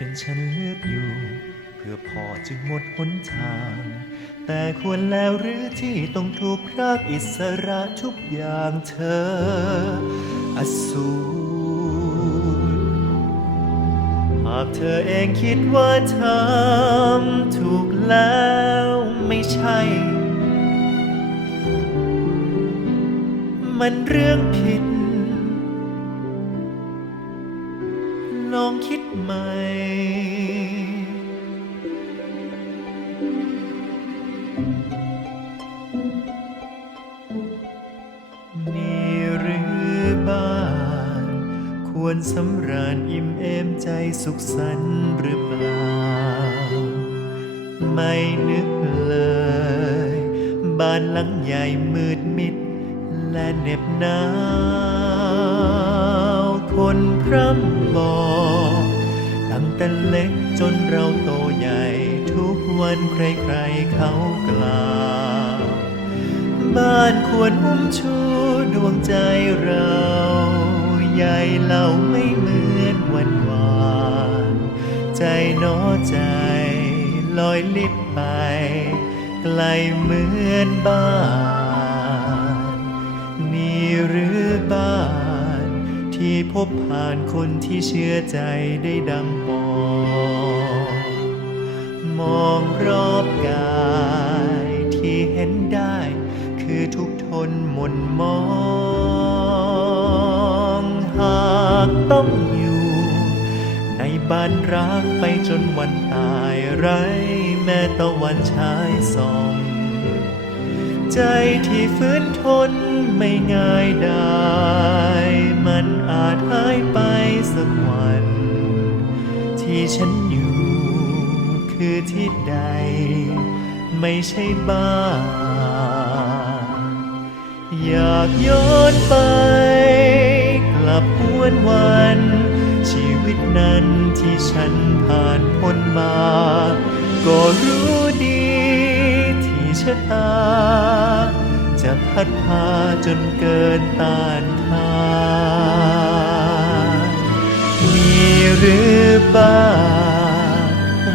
เป็นฉันเลือกอยู่ เพื่อพ่อจึงหมดหนทาง แต่ควรแล้วหรือที่ต้องถูกพรากอิสระทุกอย่างเธอ อสูรหากเธอเองคิดว่าทำถูกแล้วไม่ใช่ มันเรื่องผิด องคิดใหม่ นี่หรือบ้าน ควรสำราญอิ่มเอมใจสุขสันต์หรือเปล่า ไม่นึกเลย บ้านหลังใหญ่มืดมิดและเหน็บหนาว คนพร่ำบอก ตั้งแต่เล็กจนเราโตใหญ่ ทุกวันใครๆเขากล่าวบ้านควรอุ้มชูดวงใจเรา ใหญ่เราไม่เหมือนวันวานใจหนอใจลอยลิบไป ไกลเหมือนบ้าน นี่หรือบ้าน ที่พบผ่านคนที่เชื่อใจได้ดังปอง มองรอบกายที่เห็นได้ คือทุกทนหม่นมอง หากต้องอยู่ ในบ้านรักไปจนวันตายไรแม้ตะวันฉายส่องใจที่ฟื้นทนไม่ง่ายได้ สักวัน ที่ฉันอยู่คือที่ใด ไม่ใช่บ้านอยากย้อนไป กลับหวนวัน ชีวิตนั้นที่ฉันผ่านพ้นมา ก็รู้ดีที่ชะตา จะพัดพาจนเกินต้านท บ้าง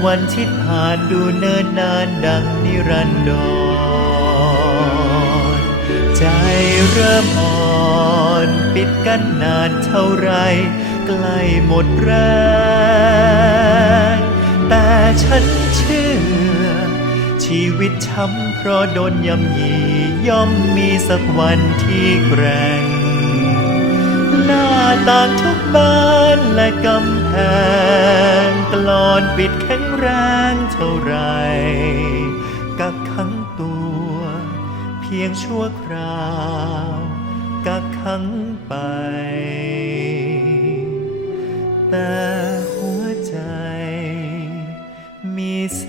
วันที่ผ่านดูเนินนานดังนิรันดร ใจเริ่มอ่อนปิดกันนานเท่าไร ใกล้หมดแรงแต่ฉันเชื่อ ชีวิตช้ำเพราะโดนยำยีย่อมมีสักวันที่แกร่งหน้าต่างทุกบ้านและกำ แทงกลอนปิดแข็งแรงเท่าไร กักขังตัว เพียงชั่วคราว กักขังไป แต่หัวใจมีเส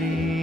รี